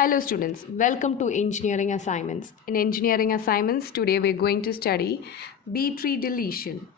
Hello students, welcome to engineering assignments. In engineering assignments, today we're going to study B tree deletion.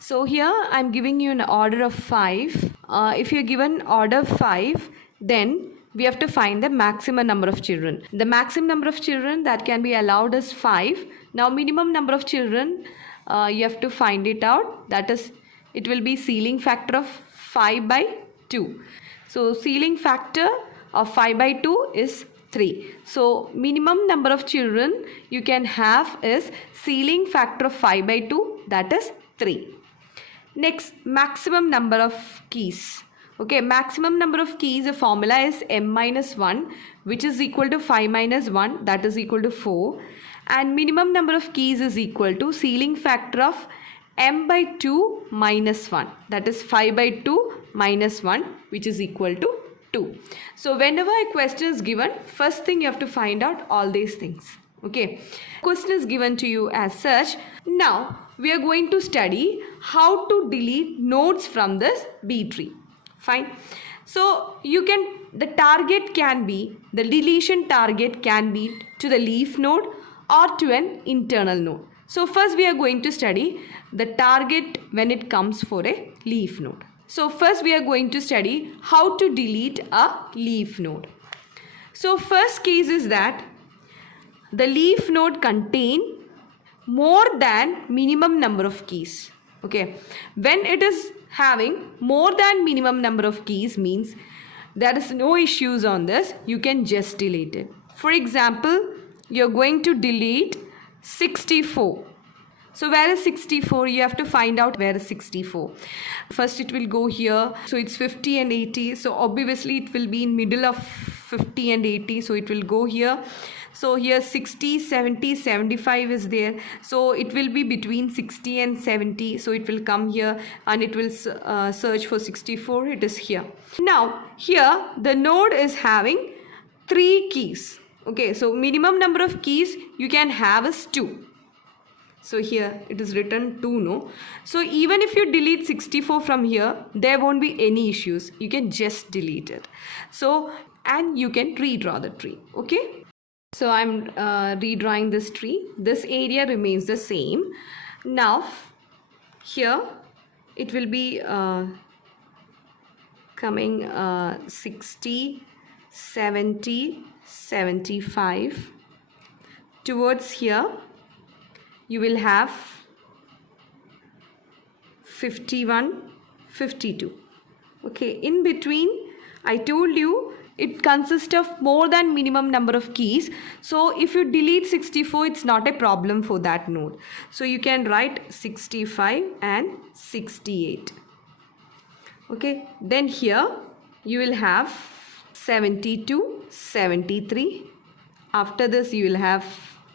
So here I'm giving you an order of 5. If you're given order 5, then we have to find the maximum number of children. The maximum number of children that can be allowed is 5. Now minimum number of children, you have to find it out. That is, it will be ceiling factor of 5 by 2. So ceiling factor of 5 by 2 is 3. So minimum number of children you can have is ceiling factor of 5 by 2, that is 3. Next, maximum number of keys. Okay, maximum number of keys, the formula is m minus 1, which is equal to 5 minus 1, that is equal to 4. And minimum number of keys is equal to ceiling factor of m by 2 minus 1, that is 5 by 2 minus 1, which is equal to 2. So whenever a question is given, first thing you have to find out all these things. Okay, question is given to you as such. Now we are going to study how to delete nodes from this B tree. Fine. So you can, the target can be, the deletion target can be to the leaf node or to an internal node. So first we are going to study the target when it comes for a leaf node. So first we are going to study how to delete a leaf node. So first case is that the leaf node contain more than minimum number of keys. Okay, when it is having more than minimum number of keys means there is no issues on this, you can just delete it. For example, you are going to delete 64. So where is 64? You have to find out where is 64. First it will go here. So it's 50 and 80. So obviously it will be in middle of 50 and 80. So it will go here. So here 60, 70, 75 is there. So it will be between 60 and 70. So it will come here and it will search for 64. It is here. Now here the node is having 3 keys. Okay, so minimum number of keys you can have is 2. So here it is written 2, no? So even if you delete 64 from here, there won't be any issues. You can just delete it. So, and you can redraw the tree, okay? So I'm redrawing this tree. This area remains the same. Now, here it will be coming 60, 70, 75. Towards here, you will have 51, 52. Okay, in between I told you it consists of more than minimum number of keys. So if you delete 64, it's not a problem for that node. So you can write 65 and 68. Okay, then here you will have 72, 73. After this you will have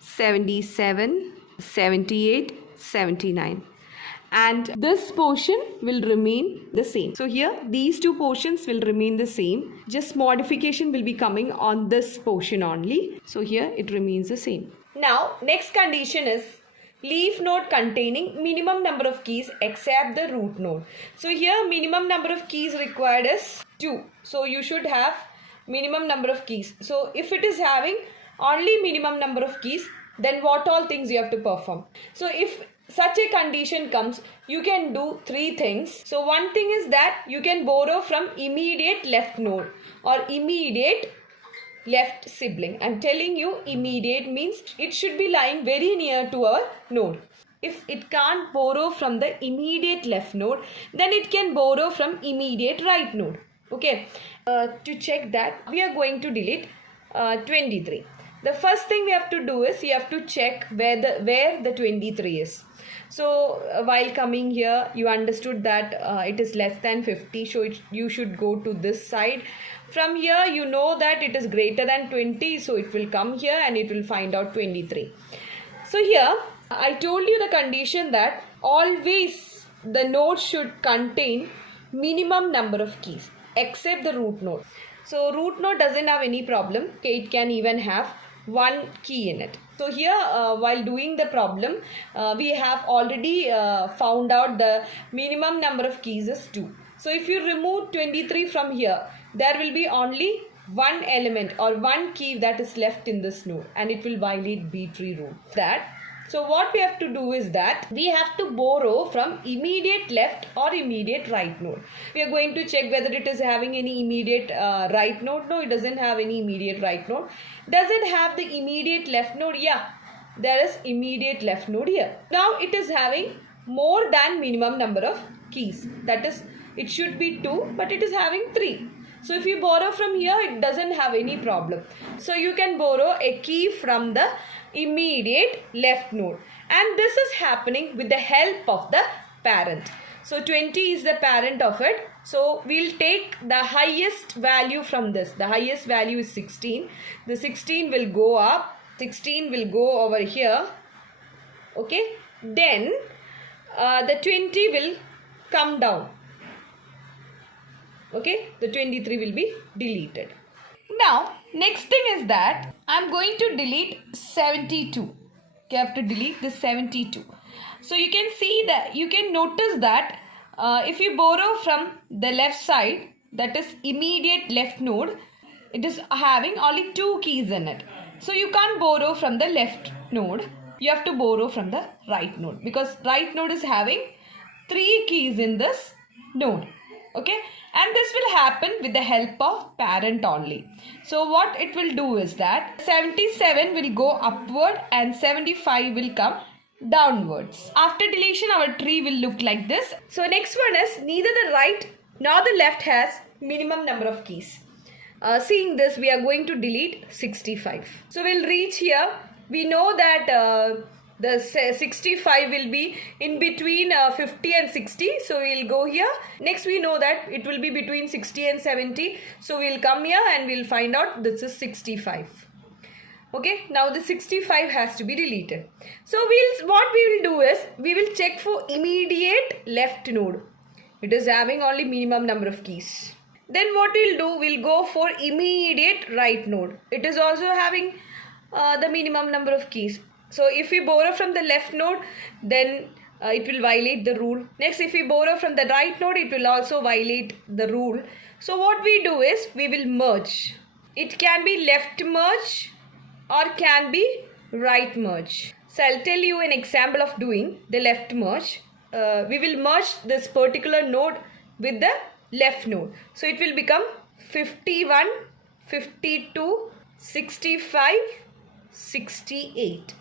77, 78, 79, and this portion will remain the same. So here these two portions will remain the same, just modification will be coming on this portion only. So here it remains the same. Now next condition is leaf node containing minimum number of keys except the root node. So here minimum number of keys required is 2. So you should have minimum number of keys. So if it is having only minimum number of keys, then what all things you have to perform. So if such a condition comes, you can do 3 things. So one thing is that you can borrow from immediate left node or immediate left sibling. I'm telling you, immediate means it should be lying very near to our node. If it can't borrow from the immediate left node, then it can borrow from immediate right node. Okay, to check that, we are going to delete 23. The first thing we have to do is you have to check where the 23 is. So while coming here, you understood that it is less than 50. So you should go to this side. From here, you know that it is greater than 20. So it will come here and it will find out 23. So here, I told you the condition that always the node should contain minimum number of keys except the root node. So root node doesn't have any problem. Okay, it can even have 1 key in it. So here while doing the problem, we have already found out the minimum number of keys is 2. So if you remove 23 from here, there will be only one element or one key that is left in this node, and it will violate B tree rule. So what we have to do is that we have to borrow from immediate left or immediate right node. We are going to check whether it is having any immediate right node. No, it doesn't have any immediate right node. Does it have the immediate left node? Yeah, there is immediate left node here. Now it is having more than minimum number of keys. That is, it should be 2, but it is having 3. So if you borrow from here, it doesn't have any problem. So you can borrow a key from the immediate left node, and this is happening with the help of the parent. So 20 is the parent of it. So we'll take the highest value from this. The highest value is 16. The 16 will go up. 16 will go over here. Okay. Then the 20 will come down. Okay. The 23 will be deleted. Now, next thing is that I'm going to delete 72. Okay, I have to delete this 72. So you can see that, you can notice that if you borrow from the left side, that is immediate left node, it is having only 2 keys in it. So you can't borrow from the left node. You have to borrow from the right node, because right node is having 3 keys in this node. Okay, and this will happen with the help of parent only. So what it will do is that 77 will go upward and 75 will come downwards. After deletion, our tree will look like this. So next one is neither the right nor the left has minimum number of keys. Seeing this, we are going to delete 65. So we'll reach here. We know that the 65 will be in between 50 and 60. So we'll go here. Next, we know that it will be between 60 and 70. So we'll come here and we'll find out this is 65. Okay, now the 65 has to be deleted. So what we will do is we will check for immediate left node. It is having only minimum number of keys. Then what we'll do, we'll go for immediate right node. It is also having the minimum number of keys. So if we borrow from the left node, then it will violate the rule. Next, if we borrow from the right node, it will also violate the rule. So what we do is we will merge. It can be left merge or can be right merge. So I'll tell you an example of doing the left merge. We will merge this particular node with the left node. So it will become 51, 52, 65, 68.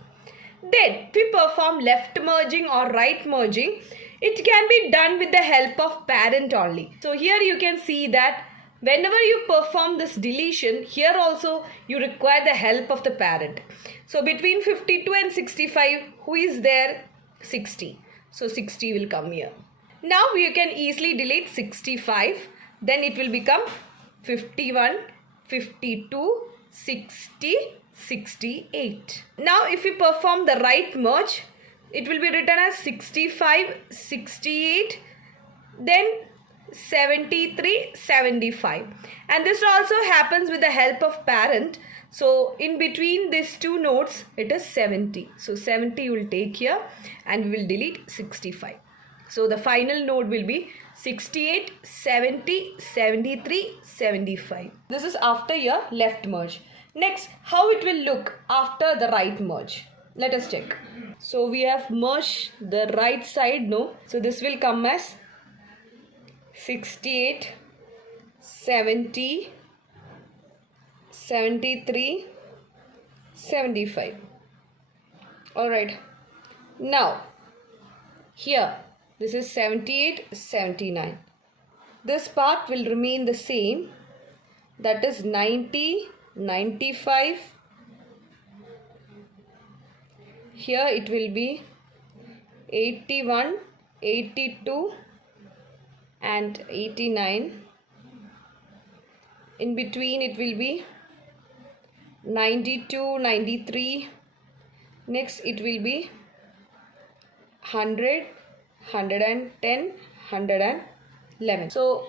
Then, if we perform left merging or right merging, it can be done with the help of parent only. So here you can see that whenever you perform this deletion, here also you require the help of the parent. So between 52 and 65, who is there? 60. So 60 will come here. Now you can easily delete 65. Then it will become 51, 52, 60, 68. Now if we perform the right merge, it will be written as 65, 68, then 73, 75. And this also happens with the help of parent. So in between these two nodes, it is 70. So 70 will take here and we will delete 65. So the final node will be 68, 70, 73, 75. This is after your left merge. Next, how it will look after the right merge. Let us check. So we have merged the right side, no? So this will come as 68, 70, 73, 75. Alright. Now, here, this is 78, 79. This part will remain the same. That is 90, 95. Here it will be 81, 82 and 89. In between it will be 92, 93. Next it will be 100, 110, 111. So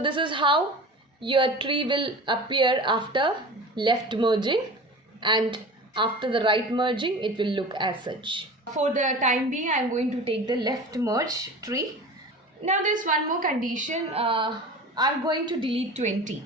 this is how your tree will appear after left merging, and after the right merging it will look as such. For the time being, I am going to take the left merge tree. Now there is one more condition. I am going to delete 20.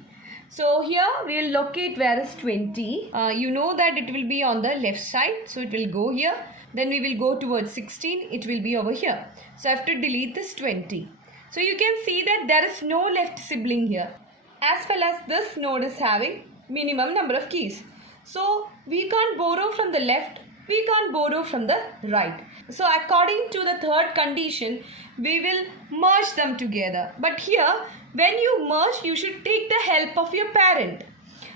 So here we will locate where is 20. You know that it will be on the left side. So it will go here. Then we will go towards 16. It will be over here. So I have to delete this 20. So you can see that there is no left sibling here. As well as this node is having minimum number of keys. So we can't borrow from the left. We can't borrow from the right. So according to the third condition, we will merge them together. But here, when you merge, you should take the help of your parent.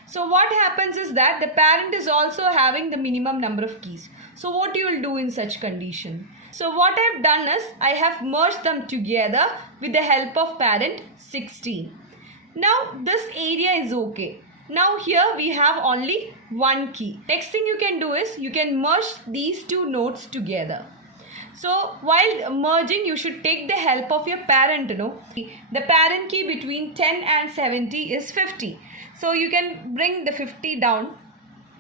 So what happens is that the parent is also having the minimum number of keys. So what you will do in such condition? So what I have done is, I have merged them together with the help of parent 16. Now this area is okay. Now here we have only one key. Next thing you can do is, you can merge these two nodes together. So while merging, you should take the help of your parent, The parent key between 10 and 70 is 50. So you can bring the 50 down.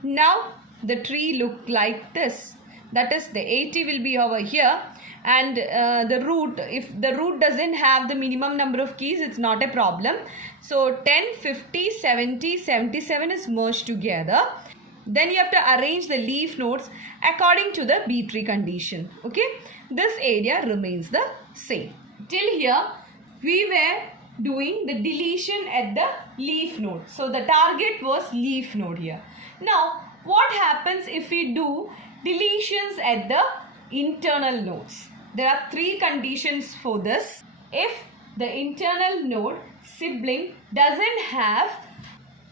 Now the tree look like this. That is, the 80 will be over here, and the root, if the root doesn't have the minimum number of keys, it's not a problem. So 10, 50, 70, 77 is merged together. Then you have to arrange the leaf nodes according to the B tree condition. Okay, this area remains the same. Till here we were doing the deletion at the leaf node. So the target was leaf node here. Now what happens if we do deletions at the internal nodes? There are three conditions for this. If the internal node sibling doesn't have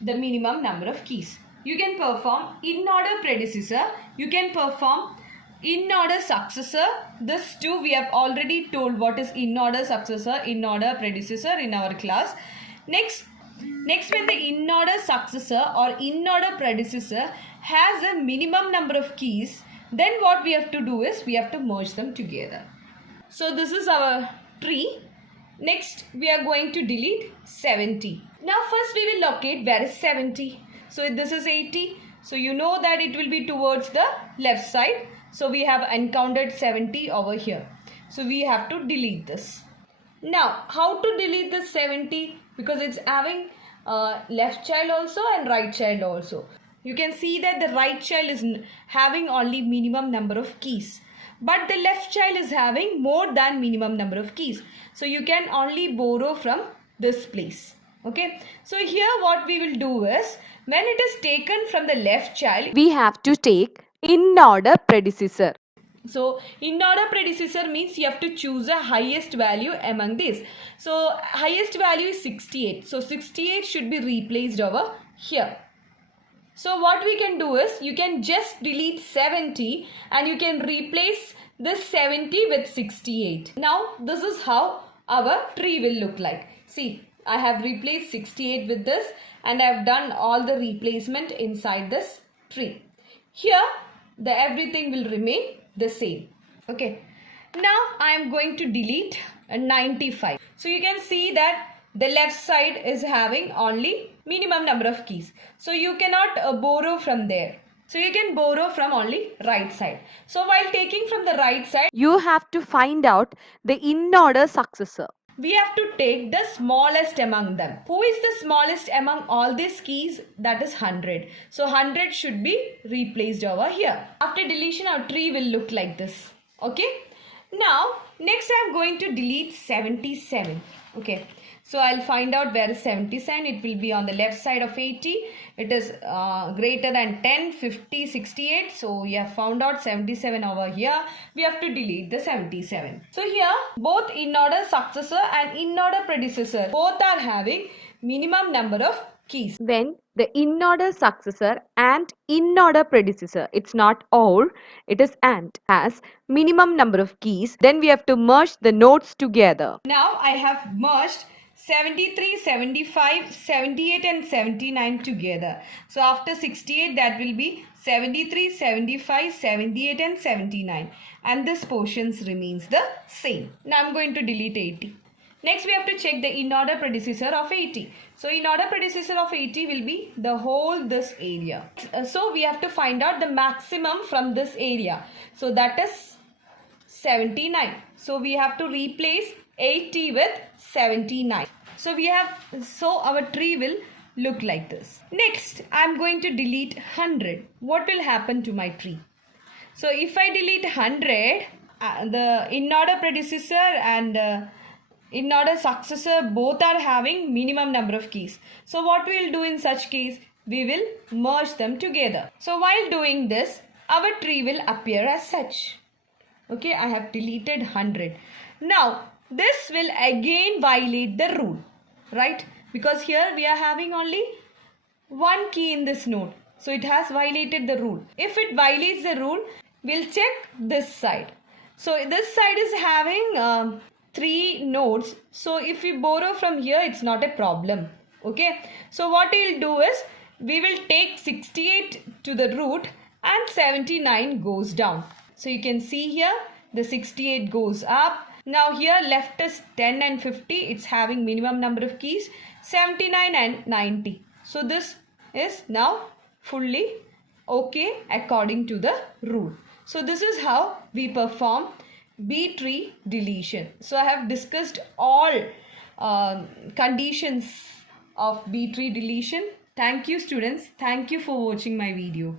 the minimum number of keys, you can perform in-order predecessor, you can perform in-order successor. This too we have already told what is in-order successor, in-order predecessor in our class. Next when the in-order successor or in-order predecessor has a minimum number of keys, then what we have to do is, we have to merge them together. So this is our tree. Next we are going to delete 70. Now first we will locate where is 70. So this is 80. So you know that it will be towards the left side. So we have encountered 70 over here. So we have to delete this. Now how to delete this 70? Because it's having left child also and right child also. You can see that the right child is having only minimum number of keys, but the left child is having more than minimum number of keys. So you can only borrow from this place. Okay, so here what we will do is, when it is taken from the left child, we have to take in order predecessor. So in order predecessor means you have to choose a highest value among these. So highest value is 68. So 68 should be replaced over here. So what we can do is, you can just delete 70 and you can replace this 70 with 68. Now this is how our tree will look like. See, I have replaced 68 with this and I have done all the replacement inside this tree. Here the everything will remain the same. Okay. Now I am going to delete 95. So you can see that the left side is having only minimum number of keys. So you cannot borrow from there. So you can borrow from only right side. So while taking from the right side, You have to find out the in order successor. we have to take the smallest among them. Who is the smallest among all these keys? That is 100. So 100 should be replaced over here. After deletion, our tree will look like this. Okay. Now, next I am going to delete 77. Okay. So I'll find out where is 77. It will be on the left side of 80. It is greater than 10, 50, 68. So we have found out 77 over here. We have to delete the 77. So here both in order successor and in order predecessor, both are having minimum number of keys. When the in order successor and in order predecessor, it's not or, it is and, has minimum number of keys, then we have to merge the nodes together. Now I have merged 73, 75, 78 and 79 together. So after 68, that will be 73, 75, 78 and 79. And this portions remains the same. Now I'm going to delete 80. Next we have to check the in order predecessor of 80. So in order predecessor of 80 will be the whole this area. So we have to find out the maximum from this area. So that is 79. So we have to replace 80 with 79. So our tree will look like this. Next, I'm going to delete 100. What will happen to my tree? So if I delete 100, the in-order predecessor and in-order successor both are having minimum number of keys. So what we'll do in such case? We will merge them together. So while doing this, our tree will appear as such. Okay, I have deleted 100. Now, this will again violate the rule, right? Because here we are having only one key in this node. So it has violated the rule. If it violates the rule, we'll check this side. So this side is having 3 nodes. So if we borrow from here, it's not a problem. Okay. So what we'll do is, we will take 68 to the root and 79 goes down. So you can see here the 68 goes up. Now here left is 10 and 50. It's having minimum number of keys, 79 and 90. So this is now fully okay according to the rule. So this is how we perform B tree deletion. So I have discussed all conditions of B tree deletion. Thank you students. Thank you for watching my video.